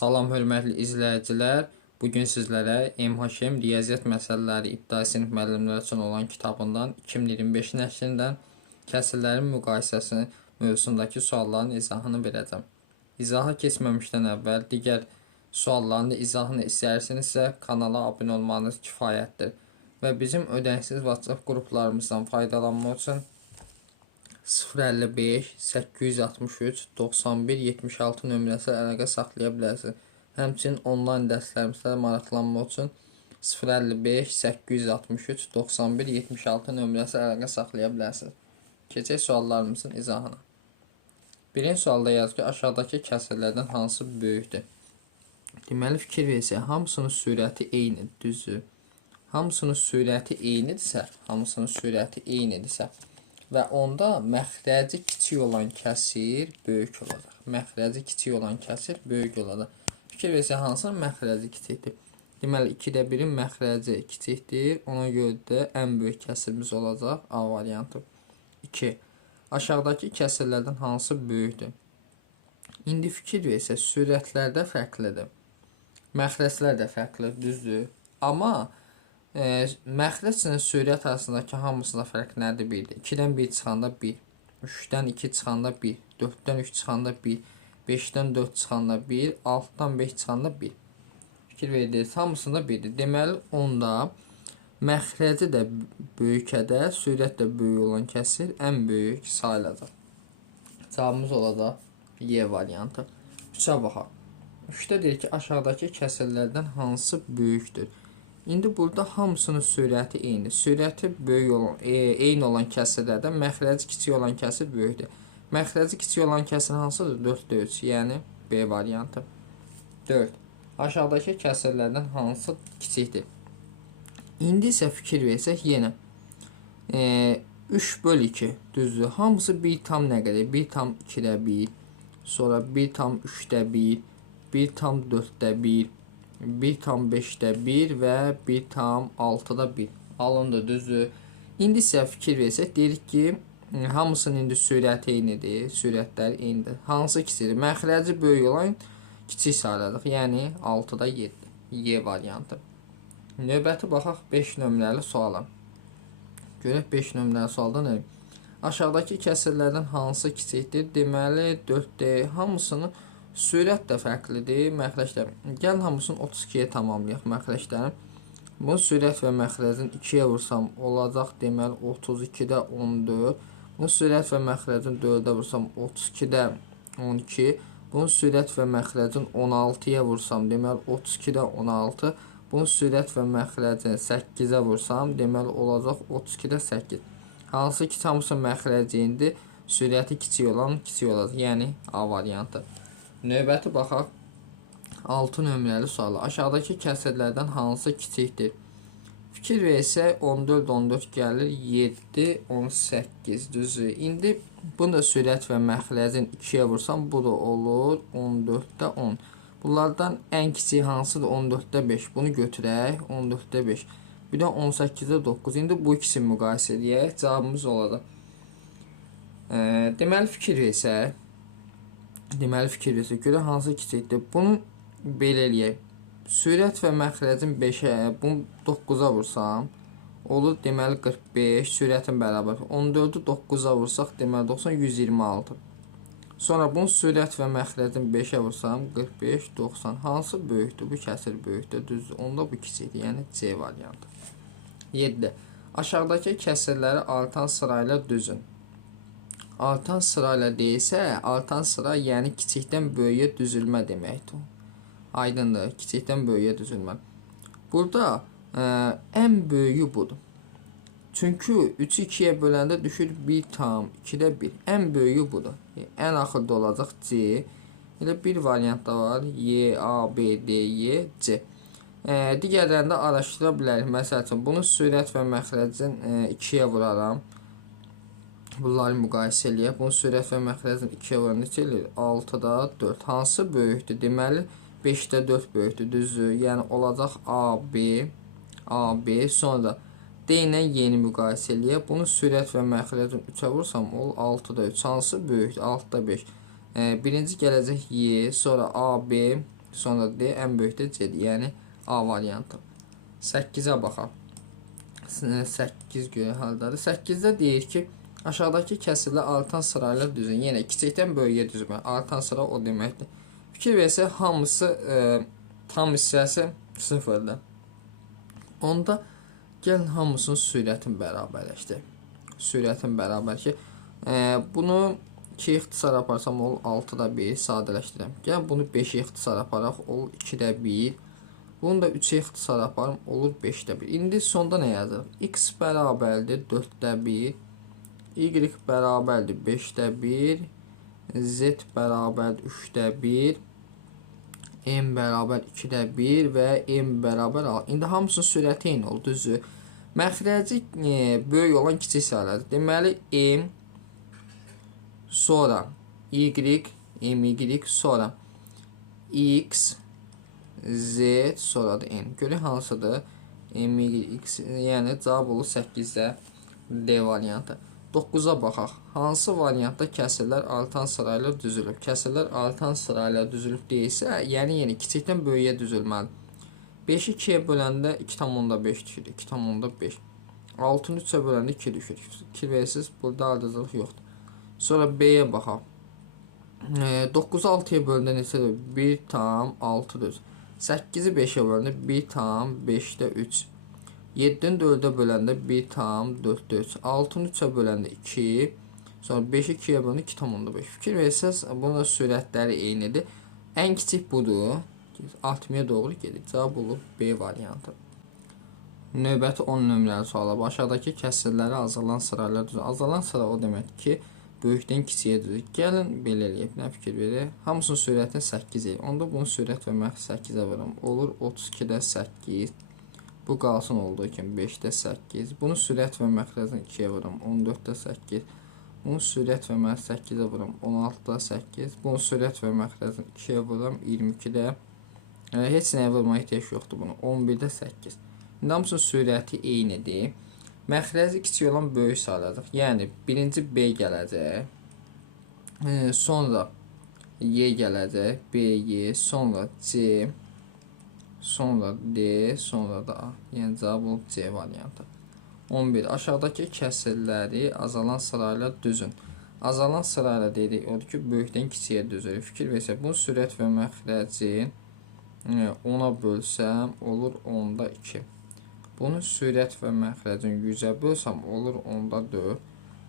Salam hörmətli izləyicilər. Bugün sizlərə MHM Riyaziyyat məsələləri ibtidai sinif müəllimləri üçün olan kitabından 2025 nəşrindən kəsrlərin müqayisəsi mövzusundakı sualların izahını verəcəm. İzaha keçməmişdən əvvəl digər sualların da izahını istəyirsinizsə kanala abunə olmanız kifayətdir. Və bizim ödənişsiz WhatsApp qruplarımızdan faydalanmaq üçün 055 863 91 76 nömrəsi əlaqə saxlaya bilərsiniz. Həmçinin onlayn dərslərimizdə maraqlanmaq üçün 055 863 91 76 nömrəsi əlaqə saxlaya bilərsiniz. Keçək suallarımızın izahına. Birinci sualda yazır ki, aşağıdakı kəsrlərdən hansı böyükdür? Deməli, fikir versək, hamısının sürəti eynidir, düzdür? Hamısının sürəti eynidirsə, və onda məxrəci kiçik olan kəsir böyük olacaq. Məxrəci kiçik olan kəsir böyük olacaq. Fikir versək, hansının məxrəci kiçikdir? Deməli, 2də 1-in məxrəci kiçikdir. Ona görə də ən böyük kəsirimiz olacaq A variantı. 2. Aşağıdakı kəsirlərdən hansı böyükdür? İndi fikir versək, sürətlərdə fərqlidir. Məxrəclər də fərqlidir, düzdür? Amma məxrəclə sürət arasındakı hamısında fərq nədir? 1-dir. 2-dən 1 çıxanda 1, 3-dən 2 çıxanda 1, 4-dən 3 çıxanda 1, 5-dən 4 çıxanda 1, 6-dan 5 çıxanda 1. Fikir verirsiniz, hamısında 1-dir. Deməli, onda məxrəci də böyükədə, sürət də böyük olan kəsir ən böyük sayılacaq. Cavabımız olacaq Y variantı. 3-ə baxaq. 3-də deyir ki, aşağıdakı kəsirlərdən hansı böyükdür? İndi burada hamısının sürəti eynidir. Sürəti böyük olan, eyni olan kəsirlərdən məxrəci kiçik olan kəsir böyükdür. Məxrəci kiçik olan kəsir hansıdır? 4-də 3, yəni B variantı. 4. Aşağıdakı kəsirlərdən hansı kiçikdir? İndi isə fikir versək, yenə 3/2, düzdür. Hamısı 1 tam nə qədər? 1 tam 2-də 1, sonra 1 tam 3-də 1, 1 tam 4-də 1, 1 tam 5-də 1 və 1 tam 6-da 1 alındı, düzdür. İndi isə fikir versək, deyirik ki, hamısının indi sürəti eynidir, sürətlər eynidir. Hansı kiçikdir? Məxrəci böyük olan kiçik sayılacaq, yəni 6-da 7, Y variantı. Növbəti baxaq 5 nömrəli suala. Görək 5 nömrəli sualda nə? Aşağıdakı kəsirlərdən hansı kiçikdir? Deməli 4D, hamısının sürət də fərqlidir, məxrəclər. Gəlin hamısını 32-yə tamamlayaq məxrəclərin. Bu sürət və məxrəcin 2-yə vursam olacaq, deməli 32-də 14. Bu sürət və məxrəcin 4-ə vursam 32-də 12. Bu sürət və məxrəcin 16-ya vursam, deməli 32-də 16. Bu sürət və məxrəcin 8-ə vursam, deməli olacaq 32-də 8. Hansı ki, hamısı məxrəcində sürəti kiçik olan kiçik olacaq, yəni A variantı. Növbəti baxaq 6 nömrəli suala. Aşağıdakı kəsirlərdən hansı kiçikdir? Fikir versək 14 14 gəlir 7 18, düzdür. İndi bunu da sürət və məxrəcin 2-yə vursam bu da olur 14-də 10. Bunlardan ən kiçik hansıdır? 14-də 5. Bunu götürək 14-də 5. Bir də 18-də 9. İndi bu ikisini müqayisə edək. Cavabımız olacaq. Deməli fikir versək, görə hansı kiçikdir? Bunu belə eləyək. Sürət və məxrəcin 5-ə, bunu 9-a vursam, olur deməli 45, sürətin bərabər. 14-ü 9-a vursaq, deməli 90, 126. Sonra bunu sürət və məxrəcin 5-ə vursam, 45, 90. Hansı böyükdür? Bu kəsir böyükdür, düzdür. Onda bu kiçikdir, yəni C variantı. 7. Aşağıdakı kəsirləri artan sırayla düzün. Artan sırayla deyilsə, artan sıra yəni kiçikdən böyüyə düzülmə deməkdir. Aydındır, kiçikdən böyüyə düzülmə. Burada ən böyüyü budur. Çünki 3-ü 2-yə böləndə düşür 1 tam 2-də 1. Ən böyüyü budur. Ən axırda olacaq C. Elə bir variant da var. Y, A, B, D, Y, C. Digərlərində araşdıra bilərik. Məsəl üçün, bunu sürət və məxrəcin 2-yə vuraram. Bunları müqayisə eləyək. Bunun sürət və məxrəcin 2-yə vuran neçə eləyir? 6-da 4. Hansı böyükdür? Deməli 5-də 4 böyükdür, düzdür. Yəni olacaq A, B, sonra da D ilə yeni müqayisə eləyək. Bunun sürət və məxrəcin 3-ə vursam, ol 6-da 3. Hansı böyükdür? 6-da 5. Birinci gələcək Y, sonra A, B, Sonra D ən böyük də C-dir. Yəni A variantı. 8-ə baxaq. 8 görə haldadır. 8-də deyir ki, aşağıdakı kəsirlər artan sırayla düzün. Yenə kiçikdən böyüyə düzülmə. Artan sıra o deməkdir. Fikir versə hamısı tam hissəsi 0-dır. Onda gəlin hamısının sürətini bərabərləşdir. Sürətin bərabər ki, bunu 2 ixtisar aparsam olur 6-da 1 sadələşdirəm. Gəl bunu 5 ixtisar aparaq olur 2-də 1. Bunu da 3 ixtisar aparım olur 5-də 1. İndi sonda nə yazırıq? X bərabərdir 4-də 1. Y bərabərdir 5-də 1. Z bərabərdir 3-də 1. M bərabər 2-də 1 və M bərabər 6. İndi hamısının sürəti eyni oldu, düzdür. Məxrəci böyük olan kiçik sayılardır. Deməli M sonra Y, MY sonra X, Z sonra da N. Görək hansıdır? MY, X, yəni cavab olur 8-də D variantı. 9-a baxaq. Hansı variantda kəsirlər artan sırayla düzülüb? Kəsirlər artan sırayla düzülüb deyilsə, yəni kiçikdən böyüyə düzülməlidir. 5-i 2-yə böləndə 2,5 düşür. 2,5. 6-nı 3-ə böləndə 2 düşür. Fikir verirsiniz, burada ardıcılıq yoxdur. Sonra B-yə baxaq. 9-u 6-ya böləndə neçədir? 1,6-dır. 8-i 5-ə böləndə 1,5-də 3. 7-ni 4-ə böləndə 1,4-də 3. 6-nı 3-ə böləndə 2. Sonra 5-i 2-yə böləndə 2,5. Fikir verirsiniz, bunun sürətləri eynidir. Ən kiçik budur. 60-ya doğru gedir. Cavab olur B variantı. Növbəti 10 nömrəli suala. Aşağıdakı kəsirləri azalan sırayla düzür. Azalan sıra o deməkdir ki, böyükdən kiçiyə düzür. Gəlin belə eləyək. Nə fikir verir? Hamısının sürətini 8 eləyir. Onda bunun sürət və məxs 8-ə vuram. Olur 32-də 8. Bu qalsın olduğu kimi 5-də 8. Bunun sürət və məxrəcini 2-yə vuram. 14-də 8. Bunun sürət və məxs 8-ə vuram. 16-da 8. Bunun sürət və məxrəcini 2-yə vuram. 22-də heç nəyə vurmaya ehtiyac yoxdur bunu. 11-də 8. İndi hamısının sürəti eynidir. Məxrəci kiçik olan böyük sayılacaq. Yəni birinci B gələcək. Sonra Y gələcək. B, Y, sonra C, sonra D, sonra da A. Yəni cavab olub C variantı. 11. Aşağıdakı kəsirləri azalan sırayla düzün. Azalan sırayla dedik, odur ki, böyükdən kiçiyə düzülür. Fikir versək, bunun sürət və məxrəci 10-a bölsəm olur 10-da 2. Bunun sürət və məxrəcini 100-ə bölsəm olur 10-da 4.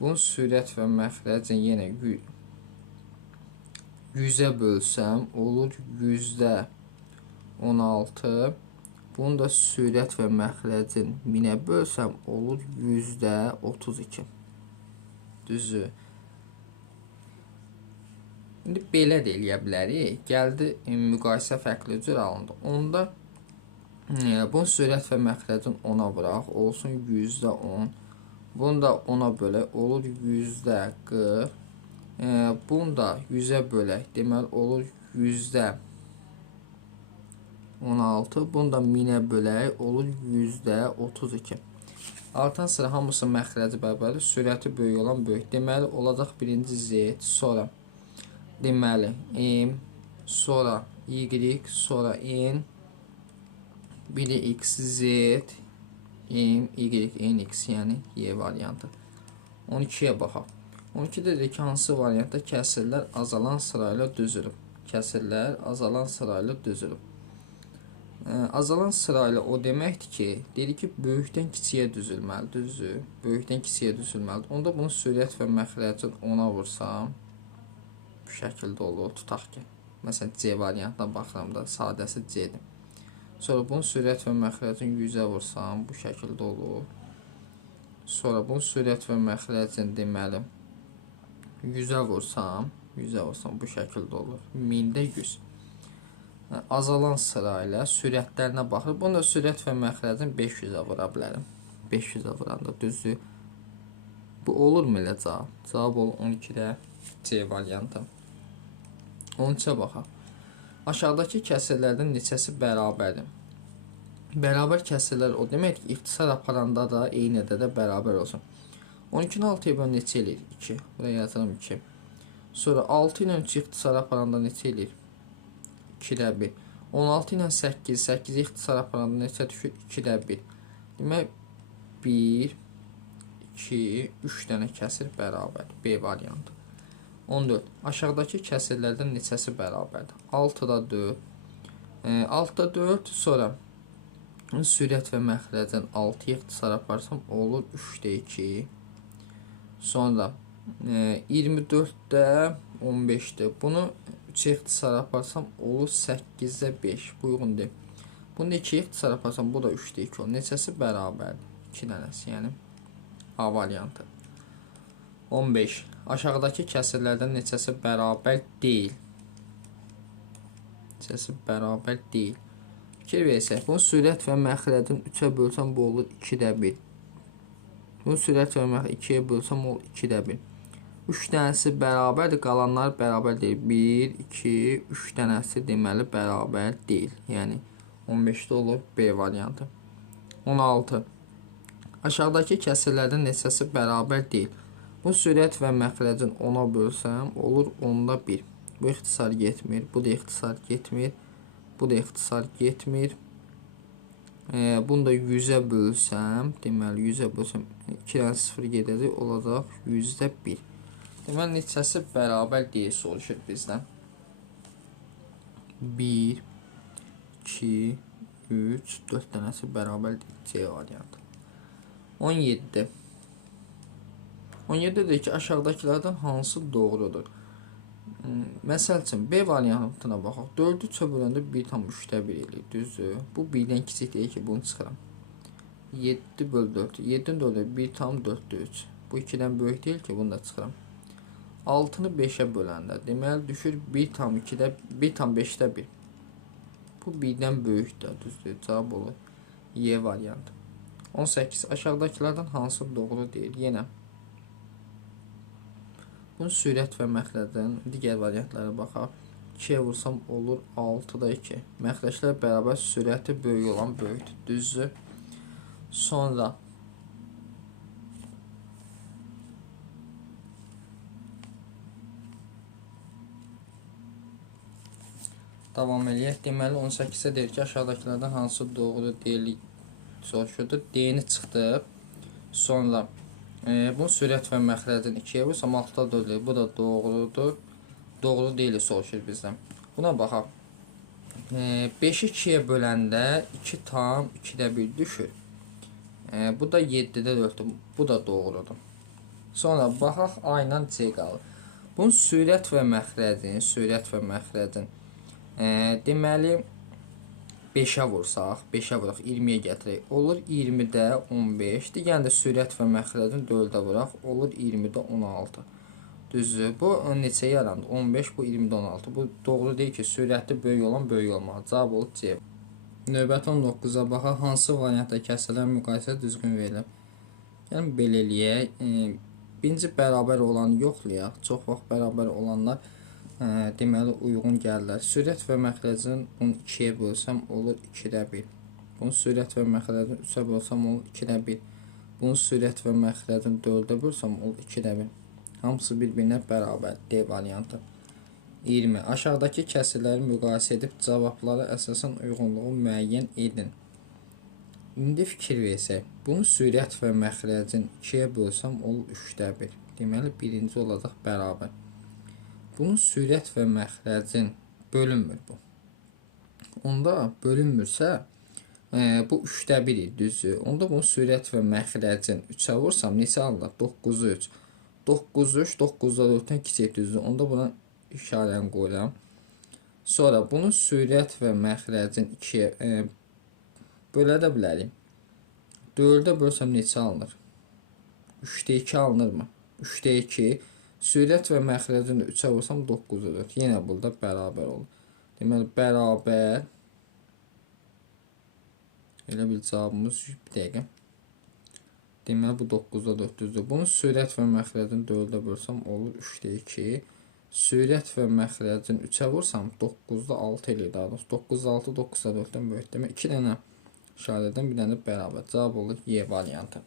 Bunun sürət və məxrəcini yenə 100-ə bölsəm olur 100-də 16. Bunu da sürət və məxrəcini 1000-ə bölsəm olur 100-də 32. Düzdür. İndi belə də eləyə bilərik. Gəldi müqayisə fərqli cür alındı. Onda bunun sürət və məxrəcini 10-a vuraq, olsun 100-də 10. Bunu da 10-a bölək, olur 100-də 40. Bunu da 100-ə bölək, deməli olur 100-də 16. Bunu da 1000-ə bölək, olur 100-də 32. Artan sıra hamısı məxrəci bərabərdir. Sürəti böyük olan böyük. Deməli olacaq birinci Z, sonra deməli M, sonra Y, sonra N, biri X, Z, M, Y, N, X, yəni Y variantı. 12-yə baxaq. 12-də dedik ki, hansı variantda kəsirlər azalan sırayla düzülüb. Kəsirlər azalan sırayla düzülüb. Azalan sırayla o deməkdir ki, dedik ki, böyükdən kiçiyə düzülməlidir, düzdür. Böyükdən kiçiyə düzülməlidir. Onda bunun sürət və məxrəcini 10-a vursam, bu şəkildə olur. Tutaq ki, məsələn, C variantına baxıram da, sadəsi C-dir. Sonra bunun sürət və məxrəcini 100-ə vursam, bu şəkildə olur. Sonra bunun sürət və məxrəcini deməli 100-ə vursam, bu şəkildə olur. 1000-də 100. Azalan sırayla sürətlərinə baxır. Bunu da sürət və məxrəcini 500-ə vura bilərim. 500-ə vuranda düzdür. Bu olurmu elə cavab? Cavab olur 12-də C variantı. 13-ə baxaq. Aşağıdakı kəsirlərdən neçəsi bərabərdir? Bərabər kəsirlər o demək ki, ixtisar aparanda da eyni ədədə bərabər olsun. 12-ni 6-ya bölən neçə eləyir? 2. Buraya yazıram 2. Sonra 6 ilə 3 ixtisar aparanda neçə eləyir? 2-də 1. 16 ilə 8, 8 ixtisar aparanda neçə düşür? 2-də 1. Demək 1, 2, 3 dənə kəsir bərabər. B variantı. 14. Aşağıdakı kəsirlərdən neçəsi bərabərdir? 6-da 4. 6-da 4, sonra sürət və məxrəcdən 6 ixtisar aparsam olur 3-də 2. Sonra 24-də 15-dir. Bunu 3 ixtisar aparsam olur 8-də 5. Bu uyğun deyil. Bunu 2 ixtisar aparsam bu da 3-də 2 olur. Neçəsi bərabərdir? 2 dənəsi, yəni A variantı. 15. Aşağıdakı kəsirlərdən neçəsi bərabər deyil? Neçəsi bərabər deyil? Fikir versək, bunu sürət və məxrəcin 3-ə bölsəm bu olur 2-də 1. Bunu sürət və məxrəcin 2-yə bölsəm olur 2-də 1. 3 dənəsi bərabərdir, qalanlar bərabər deyil. 1, 2, 3 dənəsi deməli bərabər deyil. Yəni 15-də olur B variantı. 16. Aşağıdakı kəsirlərdən neçəsi bərabər deyil? Bu sürət və məxrəcin 10-a bölsəm olur 10-da 1. Bu ixtisar getmir, bu da ixtisar getmir, bu da ixtisar getmir. Bunu da 100-ə bölsəm, deməli 100-ə bölsəm 2 dənə 0 gedəcək, olacaq 100-də 1. Deməli neçəsi bərabər deyil soruşur bizdən. 1, 2, 3, 4 dənəsi bərabər deyil. C variantı. 17. 17 deyir ki, aşağıdakilərdən hansı doğrudur? Məsəl üçün, B variantına baxaq. 4-ü 3-ə böləndə 1,3-də 1 eləyir, düzdür? Bu 1-dən kiçik deyir ki, bunu çıxıram. 7 böl 4. 7-nin 4-ü 1,4-də 3. Bu 2-dən böyük deyil ki, bunu da çıxıram. 6-nı 5-ə böləndə, deməli düşür 1,2-də 1,5-də 1. Bu 1-dən böyükdür, düzdür? Cavab olur Y variantı. 18. Aşağıdakilərdən hansı doğru deyil? Yenə bunun sürət və məxrəcdən digər variantlara baxaq. 2-yə vursam olur 6-da 2. Məxrəclər bərabər, sürəti böyük olan böyükdür, düzdür? Sonra davam eləyək. Deməli 18-ə deyir ki, aşağıdakilərdən hansı doğru deyil soruşurdu. D-ni çıxdı. Sonra bunun sürət və məxrəcin 2-yə vursam 6-da 4. Bu da doğrudur. Doğru deyil soruşur bizdən. Buna baxaq. 5-i 2-yə böləndə 2,2-də 1 düşür. Bu da 7-də 4-dür. Bu da doğrudur. Sonra baxaq A ilə C qalır. Bunun sürət və məxrəcin deməli 5-ə vursaq, 5-ə vuraq, 20-yə gətirək. Olur 20-də 15. Digər də sürət və məxrəcin 4-ə vuraq, olur 20-də 16. Düzdür? Bu neçə yarandı? 15, bu 20-də 16. Bu doğru deyil ki, sürəti böyük olan böyük olmalı. Cavab olur C. Növbəti 19-a baxaq, hansı variantda kəsirlər müqayisə düzgün verilir? Yəni belə eləyək. Birinci bərabər olanı yoxlayaq. Çox vaxt bərabər olanlar deməli uyğun gəlirlər. Sürət və məxrəcin bunu 2-yə bölsəm olur 2-də 1. Bunu sürət və məxrəcin 3-ə bölsəm olur 2-də 1. Bunu sürət və məxrəcin 4-ə bölsəm olur 2-də 1. Hamısı bir-birinə bərabər. D variantı. 20. Aşağıdakı kəsirləri müqayisə edib cavablara əsasən uyğunluğu müəyyən edin. İndi fikir versək, bunu sürət və məxrəcin 2-yə bölsəm olur 3-də 1. Deməli birinci olacaq bərabər. Bunun sürət və məxrəcin bölünmür bu. Onda bölünmürsə, bu 3-də 1 idi, düzdür? Onda bunun sürət və məxrəcin 3-ə vursam, neçə alınır? 9-u 3. 9-u 3, 9-da 4-dən kiçik, düzdür? Onda buna işarəni qoyuram. Sonra bunun sürət və məxrəcin 2-yə bölə də bilərik. 4-ə bölsəm neçə alınır? 3-də 2 alınırmı? 3-də 2. Sürət və məxrəcin 3-ə vursam 9-da 4. Yenə burada bərabər olur. Deməli, bərabər. Elə bir cavabımız bir dəqiqə. Deməli, bu 9-da 4 düzdür. Bunu sürət və məxrəcin 4-ə bölsəm olur 3-də 2. Sürət və məxrəcin 3-ə vursam 9-da 6 eləyir daha doğrusu. 9-da 6, 9-da 4-dən böyük. Demək, 2 dənə işarədən bir dənə bərabər. Cavab olur Y variantı.